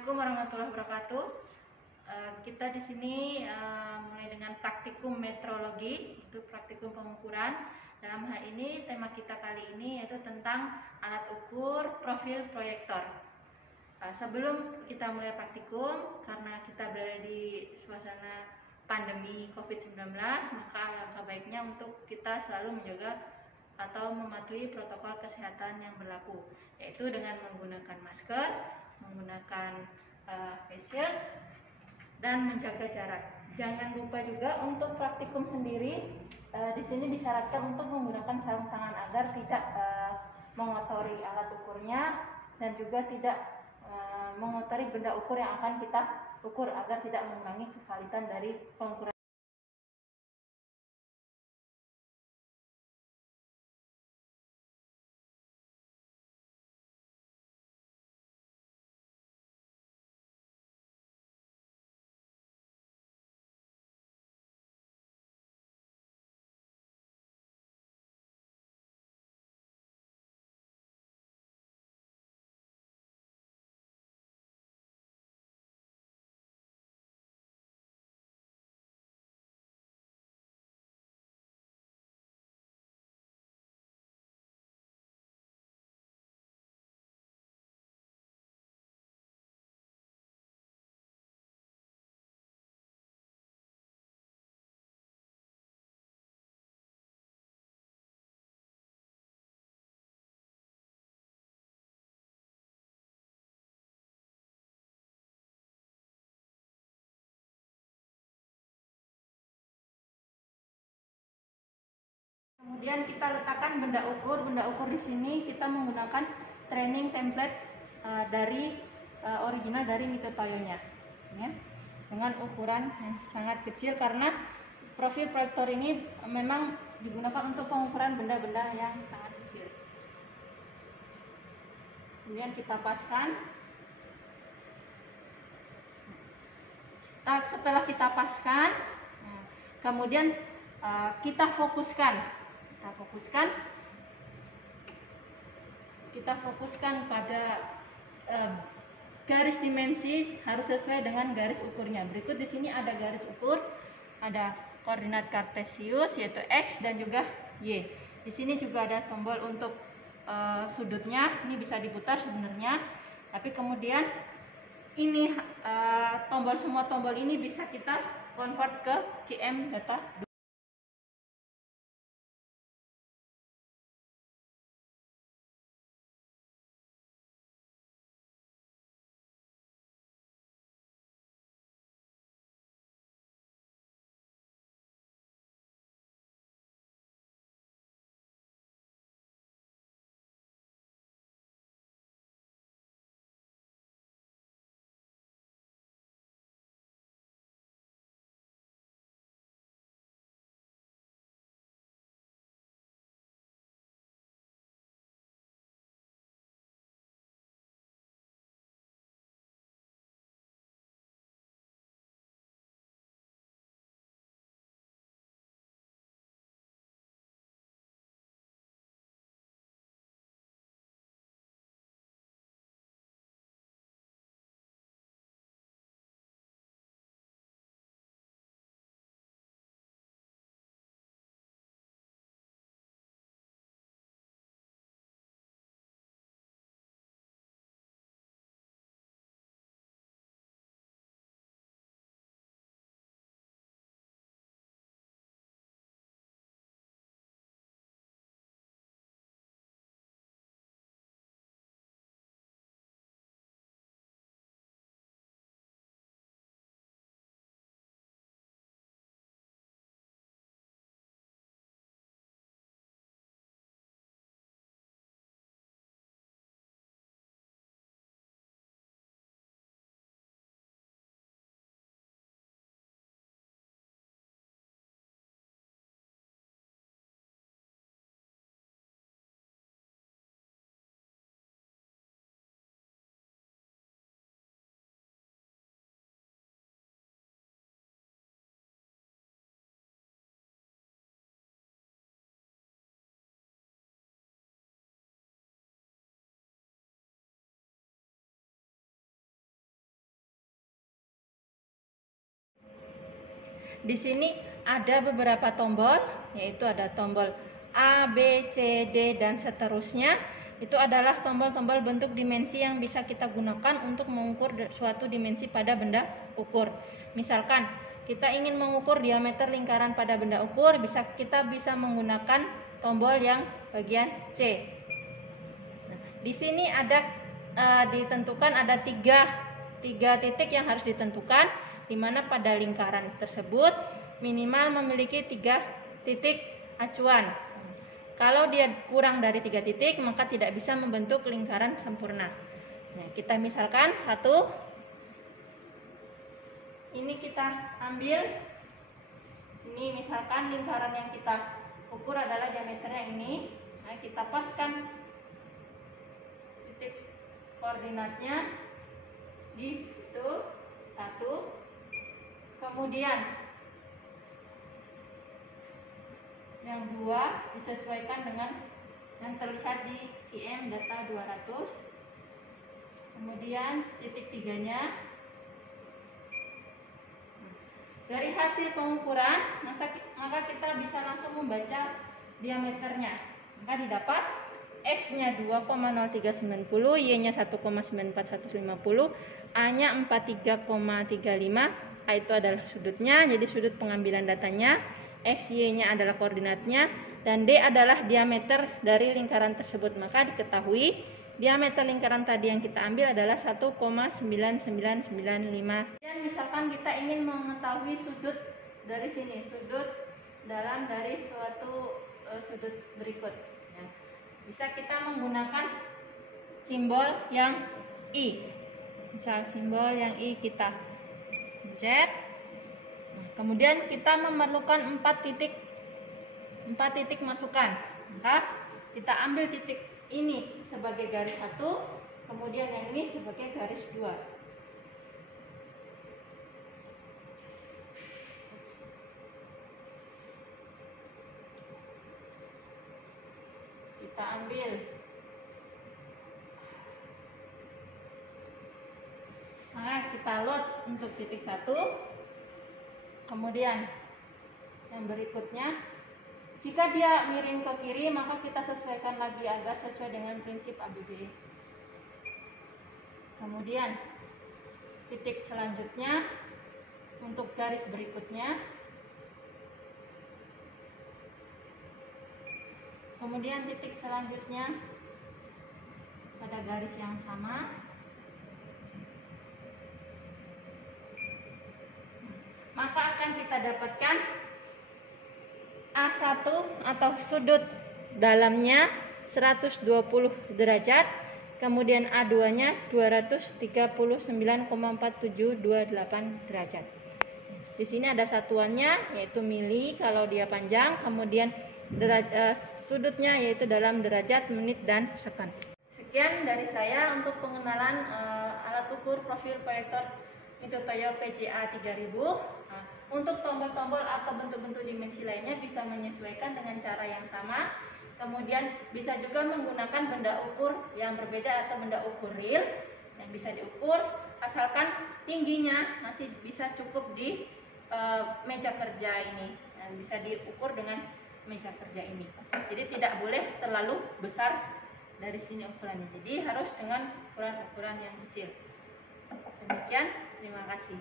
Assalamualaikum warahmatullahi wabarakatuh. Kita di sini mulai dengan praktikum metrologi, itu praktikum pengukuran. Dalam hal ini tema kita kali ini yaitu tentang alat ukur profil proyektor. Sebelum kita mulai praktikum, karena kita berada di suasana pandemi COVID-19, maka alangkah baiknya untuk kita selalu menjaga atau mematuhi protokol kesehatan yang berlaku, yaitu dengan menggunakan masker, menggunakan face shield, dan menjaga jarak. Jangan lupa juga untuk praktikum sendiri, di sini disyaratkan untuk menggunakan sarung tangan agar tidak mengotori alat ukurnya dan juga tidak mengotori benda ukur yang akan kita ukur agar tidak mengurangi kevalidan dari pengukuran. Kemudian kita letakkan benda ukur. Benda ukur di sini kita menggunakan training template dari original dari Mitutoyo-nya, ya, dengan ukuran yang sangat kecil karena profil proyektor ini memang digunakan untuk pengukuran benda-benda yang sangat kecil. Kemudian kita paskan. Setelah kita paskan, kemudian kita fokuskan. Kita fokuskan pada garis dimensi harus sesuai dengan garis ukurnya. Berikut di sini ada garis ukur, ada koordinat kartesius yaitu X dan juga Y. Di sini juga ada tombol untuk sudutnya, ini bisa diputar sebenarnya. Tapi kemudian ini semua tombol ini bisa kita convert ke km data. di sini ada beberapa tombol, yaitu ada tombol A, B, C, D, dan seterusnya. Itu adalah tombol-tombol bentuk dimensi yang bisa kita gunakan untuk mengukur suatu dimensi pada benda ukur. Misalkan kita ingin mengukur diameter lingkaran pada benda ukur, kita bisa menggunakan tombol yang bagian C. Nah, di sini ada ditentukan ada tiga titik yang harus ditentukan, di mana pada lingkaran tersebut minimal memiliki 3 titik acuan. Kalau dia kurang dari 3 titik, maka tidak bisa membentuk lingkaran sempurna. Nah, kita misalkan satu, ini kita ambil, ini misalkan lingkaran yang kita ukur adalah diameternya ini. Nah, kita paskan titik koordinatnya di situ, satu. Kemudian yang dua disesuaikan dengan yang terlihat di QM data 200. Kemudian titik tiganya. Dari hasil pengukuran, maka kita bisa langsung membaca diameternya. Maka didapat X-nya 2,0390, Y-nya 1,94150, A-nya 43,35. A itu adalah sudutnya, jadi sudut pengambilan datanya. X, Y-nya adalah koordinatnya, dan D adalah diameter dari lingkaran tersebut. Maka diketahui diameter lingkaran tadi yang kita ambil adalah 1,9995. Dan misalkan kita ingin mengetahui sudut dari sini, sudut dalam dari suatu sudut berikut. Ya. Bisa kita menggunakan simbol yang I. Misal simbol yang I kita pencet. Nah, kemudian kita memerlukan 4 titik masukan. Maka kita ambil titik ini sebagai garis 1, kemudian yang ini sebagai garis 2. Kita ambil. Nah, kita load untuk titik 1. Kemudian yang berikutnya, jika dia miring ke kiri, maka kita sesuaikan lagi agar sesuai dengan prinsip ABB. Kemudian titik selanjutnya untuk garis berikutnya. Kemudian titik selanjutnya pada garis yang sama. Maka akan kita dapatkan A1 atau sudut dalamnya 120 derajat, kemudian A2-nya 239,4728 derajat. Di sini ada satuannya yaitu mili kalau dia panjang, kemudian sudutnya yaitu dalam derajat, menit, dan second. Sekian dari saya untuk pengenalan alat ukur profil proyektor Mitutoyo PCA 3000. Untuk tombol-tombol atau bentuk-bentuk dimensi lainnya bisa menyesuaikan dengan cara yang sama. Kemudian bisa juga menggunakan benda ukur yang berbeda atau benda ukur real yang bisa diukur, asalkan tingginya masih bisa cukup di meja kerja ini, dan bisa diukur dengan meja kerja ini. Jadi tidak boleh terlalu besar dari sini ukurannya. Jadi harus dengan ukuran-ukuran yang kecil. Demikian, terima kasih.